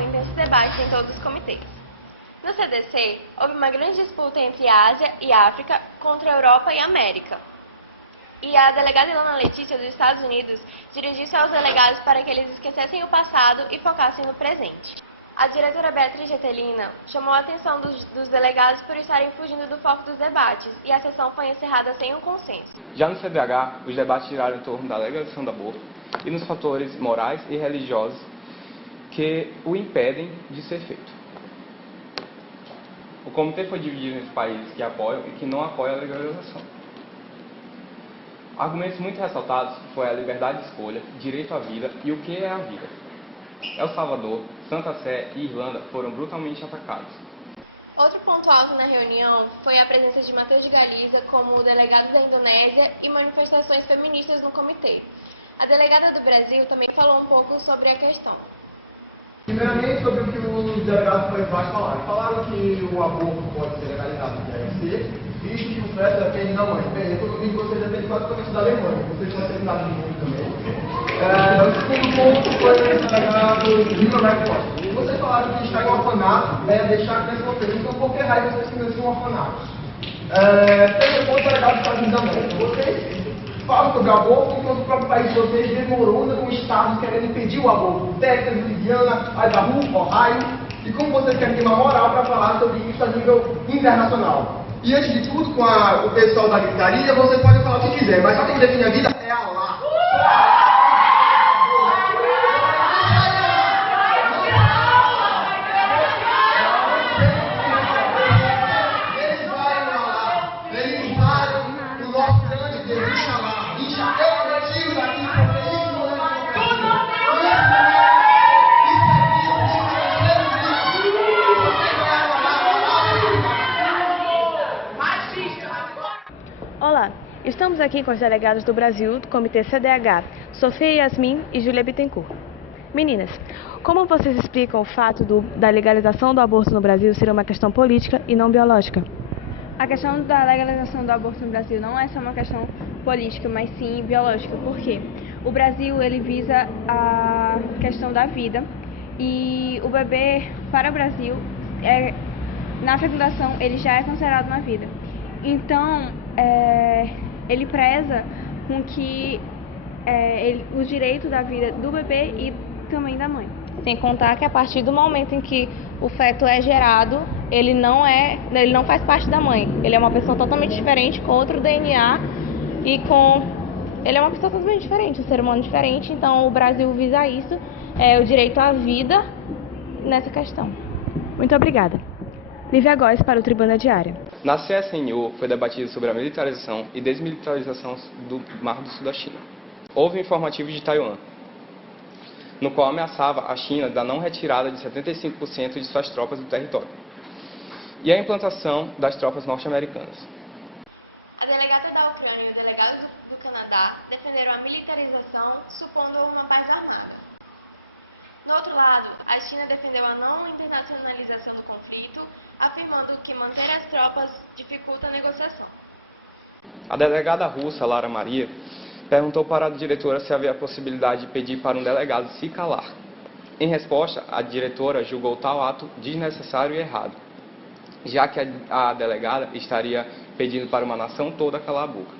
com intensos debates em todos os comitês. No CDC, houve uma grande disputa entre Ásia e África contra a Europa e América. E a delegada Ilana Letícia, dos Estados Unidos, dirigiu-se aos delegados para que eles esquecessem o passado e focassem no presente. A diretora Beatriz Getelina chamou a atenção dos delegados por estarem fugindo do foco dos debates, e a sessão foi encerrada sem um consenso. Já no CDH, os debates giraram em torno da legalização do aborto e nos fatores morais e religiosos que o impedem de ser feito. O comitê foi dividido entre países que apoiam e que não apoiam a legalização. Argumentos muito ressaltados foi a liberdade de escolha, direito à vida e o que é a vida. El Salvador, Santa Sé e Irlanda foram brutalmente atacados. Outro ponto alto na reunião foi a presença de Matheus de Galiza como delegado da Indonésia e manifestações feministas no comitê. A delegada do Brasil também falou um pouco sobre a questão. Primeiramente, sobre o que os delegados principais falaram. Falaram que o aborto pode ser legalizado no DRC, visto que o feto depende da mãe. Bem, eu estou ouvindo que vocês dependem praticamente da Alemanha, vocês vão ser dados de mundo também. O segundo ponto foi o delegado Lima Costa. Vocês falaram que está em um orfanato, deixar a criança não. Então, por que raio vocês financiam orfanatos? Terceiro ponto, o delegado dos Estados Unidos da América. Vocês falam sobre o aborto, enquanto o próprio país de vocês demorou com estados querendo impedir o aborto. Texas, Louisiana, Idaho, Ohio. E como vocês querem ter uma moral para falar sobre isso a nível internacional? E antes de tudo, com o pessoal da gritaria, vocês podem falar o que quiser, mas só quem define a vida é Allah. Eles valem o nosso grande Deus, Inshallah. Eu retiro daqui porque isso não é Olá, estamos aqui com os delegados do Brasil do Comitê CDH, Sofia Yasmin e Júlia Bittencourt. Meninas, como vocês explicam o fato da legalização do aborto no Brasil ser uma questão política e não biológica? A questão da legalização do aborto no Brasil não é só uma questão política, mas sim biológica. Por quê? O Brasil, ele visa a questão da vida e o bebê, para o Brasil, na fecundação, ele já é considerado uma vida. Então, ele preza com que o direito da vida do bebê e também da mãe. Sem contar que a partir do momento em que o feto é gerado, ele não faz parte da mãe. Ele é uma pessoa totalmente diferente, com outro DNA ele é uma pessoa totalmente diferente, um ser humano diferente. Então o Brasil visa isso, o direito à vida nessa questão. Muito obrigada. Lívia Góes para o Tribuna Diária. Na CSNU foi debatido sobre a militarização e desmilitarização do Mar do Sul da China. Houve um informativo de Taiwan, no qual ameaçava a China da não retirada de 75% de suas tropas do território e a implantação das tropas norte-americanas. A delegada da Ucrânia e o delegado do Canadá defenderam a militarização, supondo uma paz armada. No outro lado, a China defendeu a não internacionalização do conflito, afirmando que manter as tropas dificulta a negociação. A delegada russa, Lara Maria, perguntou para a diretora se havia a possibilidade de pedir para um delegado se calar. Em resposta, a diretora julgou tal ato desnecessário e errado, já que a delegada estaria pedindo para uma nação toda calar a boca.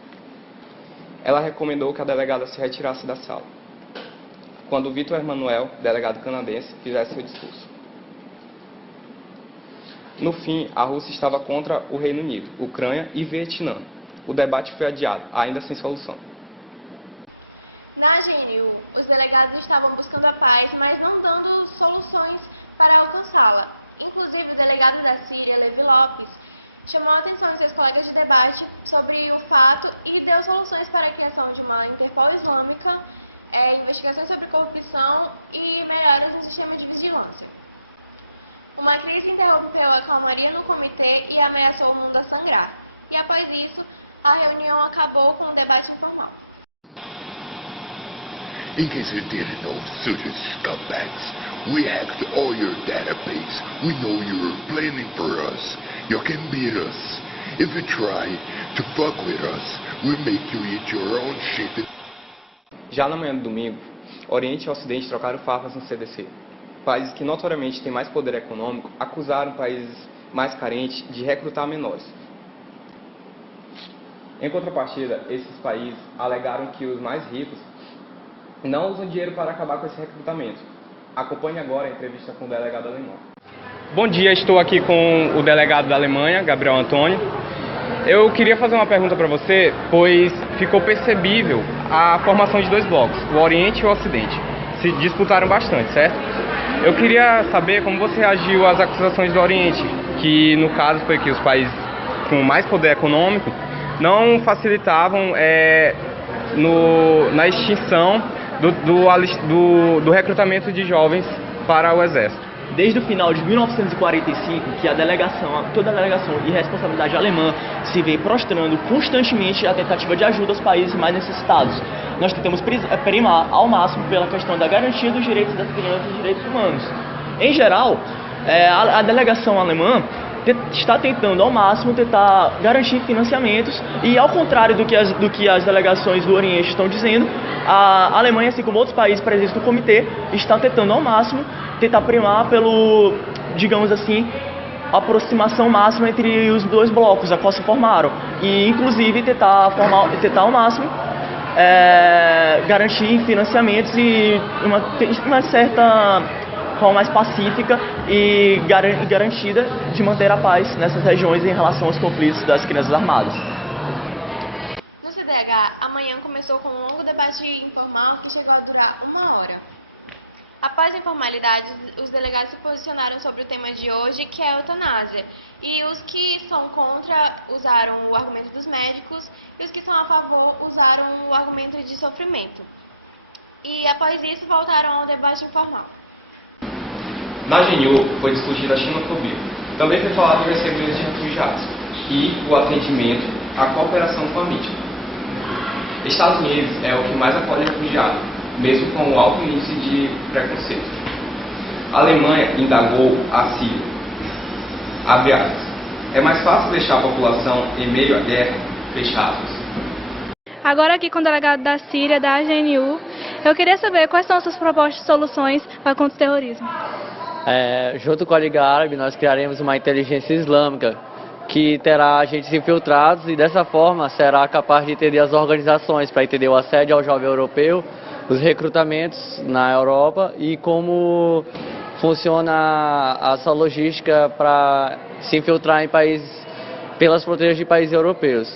Ela recomendou que a delegada se retirasse da sala, quando Vitor Emanuel, delegado canadense, fizesse seu discurso. No fim, a Rússia estava contra o Reino Unido, Ucrânia e Vietnã. O debate foi adiado, ainda sem solução. Na GNU, os delegados estavam buscando a paz, mas não dando soluções para alcançá-la. Inclusive, o delegado da Síria, Levi Lopes, chamou a atenção de seus colegas de debate sobre o fato e deu soluções para a criação de uma Interpol Islâmica, investigações sobre corrupção e melhoras no sistema de vigilância. Uma crise interrompeu a calmaria no comitê e ameaçou o mundo a sangrar. E após isso, a reunião acabou com o debate informal. In case you didn't know, Sudan scumbags, we hacked all your database. We know you're planning for us. You can beat us. If you try to fuck with us, we'll make you eat your own shit. Já na manhã do domingo, Oriente e Ocidente trocaram farpas no CDC. países que notoriamente têm mais poder econômico acusaram países mais carentes de recrutar menores. Em contrapartida, esses países alegaram que os mais ricos não usam dinheiro para acabar com esse recrutamento. Acompanhe agora a entrevista com o delegado alemão. Bom dia, estou aqui com o delegado da Alemanha, Gabriel Antônio. Eu queria fazer uma pergunta para você, pois ficou percebível a formação de dois blocos, o Oriente e o Ocidente. Se disputaram bastante, certo? Eu queria saber como você reagiu às acusações do Oriente, que no caso foi que os países com mais poder econômico não facilitavam na extinção do recrutamento de jovens para o Exército. Desde o final de 1945, que toda a delegação e responsabilidade alemã se vê prostrando constantemente a tentativa de ajuda aos países mais necessitados. Nós tentamos primar ao máximo pela questão da garantia dos direitos das crianças e direitos humanos. Em geral, a delegação alemã está tentando ao máximo garantir financiamentos e, ao contrário do que as delegações do Oriente estão dizendo, a Alemanha, assim como outros países presentes no comitê, está tentando ao máximo tentar primar pelo, digamos assim, aproximação máxima entre os dois blocos a qual se formaram e, inclusive, tentar ao máximo garantir financiamentos e uma certa forma mais pacífica e garantida de manter a paz nessas regiões em relação aos conflitos das crianças armadas. No CDH, amanhã começou com um longo debate informal que chegou a durar 1 hora. Após a informalidade, os delegados se posicionaram sobre o tema de hoje, que é a eutanásia. E os que são contra usaram o argumento dos médicos e os que são a favor usaram o argumento de sofrimento. E após isso voltaram ao debate informal. Na GNU foi discutida a xenofobia. Também foi falado em recebimento de refugiados e o atendimento à cooperação com a mídia. Estados Unidos é o que mais acolhe refugiados, mesmo com o alto índice de preconceito. A Alemanha indagou a Síria. Abre aspas. É mais fácil deixar a população em meio à guerra? Fecha aspas. Agora aqui com o delegado da Síria, da AGNU, eu queria saber quais são as suas propostas de soluções para contra o terrorismo. Junto com a Liga Árabe, nós criaremos uma inteligência islâmica que terá agentes infiltrados e dessa forma será capaz de entender as organizações para entender o assédio ao jovem europeu, os recrutamentos na Europa e como funciona a sua logística para se infiltrar em países, pelas fronteiras de países europeus.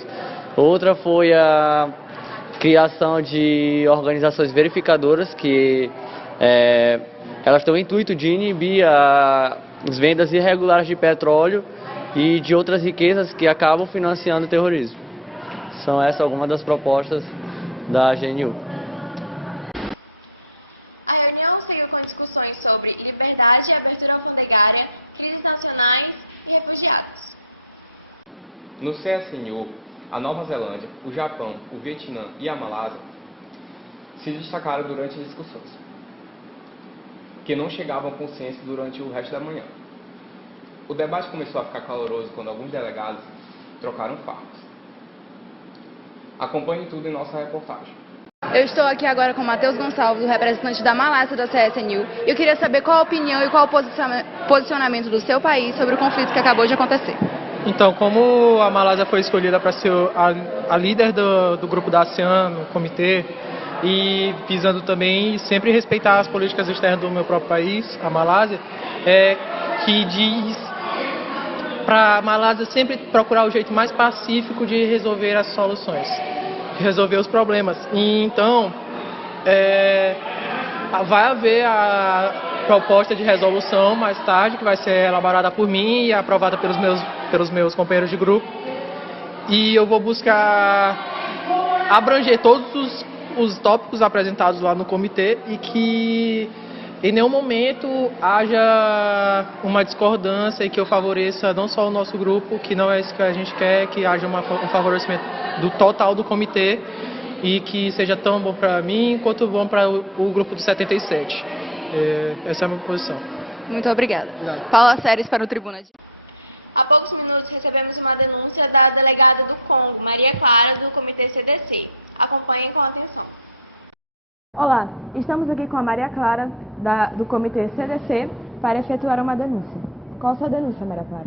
Outra foi a criação de organizações verificadoras que elas têm o intuito de inibir as vendas irregulares de petróleo e de outras riquezas que acabam financiando o terrorismo. São essas algumas das propostas da GNU. A reunião seguiu com discussões sobre liberdade e abertura alfandegária, crises nacionais e refugiados. No CSNU, a Nova Zelândia, o Japão, o Vietnã e a Malásia se destacaram durante as discussões, que não chegavam a consenso durante o resto da manhã. O debate começou a ficar caloroso quando alguns delegados trocaram farpas. Acompanhe tudo em nossa reportagem. Eu estou aqui agora com Matheus Gonçalves, o representante da Malásia da CSNU. Eu queria saber qual a opinião e qual o posicionamento do seu país sobre o conflito que acabou de acontecer. Então, como a Malásia foi escolhida para ser a líder do grupo da ASEAN no comitê, e visando também sempre respeitar as políticas externas do meu próprio país, a Malásia, que diz para a Malásia sempre procurar o jeito mais pacífico de resolver as soluções, de resolver os problemas. E então, vai haver a proposta de resolução mais tarde, que vai ser elaborada por mim e aprovada pelos meus companheiros de grupo. E eu vou buscar abranger todos os tópicos apresentados lá no comitê e que em nenhum momento haja uma discordância e que eu favoreça não só o nosso grupo, que não é isso que a gente quer, que haja um favorecimento do total do comitê e que seja tão bom para mim quanto bom para o grupo do 77. Essa é a minha posição. Muito obrigada. Paula Séries para o Tribuna. Há poucos minutos recebemos uma denúncia da delegada do Congo, Maria Clara, do Comitê CDC. Acompanhem com atenção. Olá, estamos aqui com a Maria Clara, do Comitê CDC, para efetuar uma denúncia. Qual a sua denúncia, Maria Clara?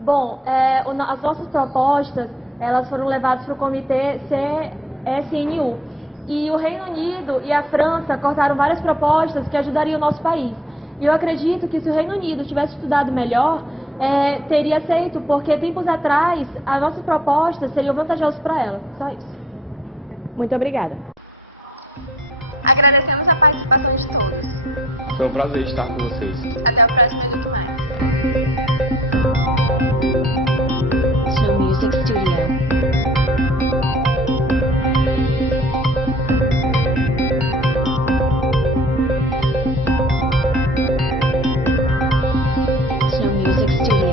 Bom, as nossas propostas, elas foram levadas para o Comitê CSNU. E o Reino Unido e a França cortaram várias propostas que ajudariam o nosso país. E eu acredito que se o Reino Unido tivesse estudado melhor, teria aceito, porque tempos atrás as nossas propostas seriam vantajosas para ela. Só isso. Muito obrigada. Agradecemos a participação de todos. Foi um prazer estar com vocês. Até o próximo Minuto Mais. Snow Music Studio. Snow Music Studio.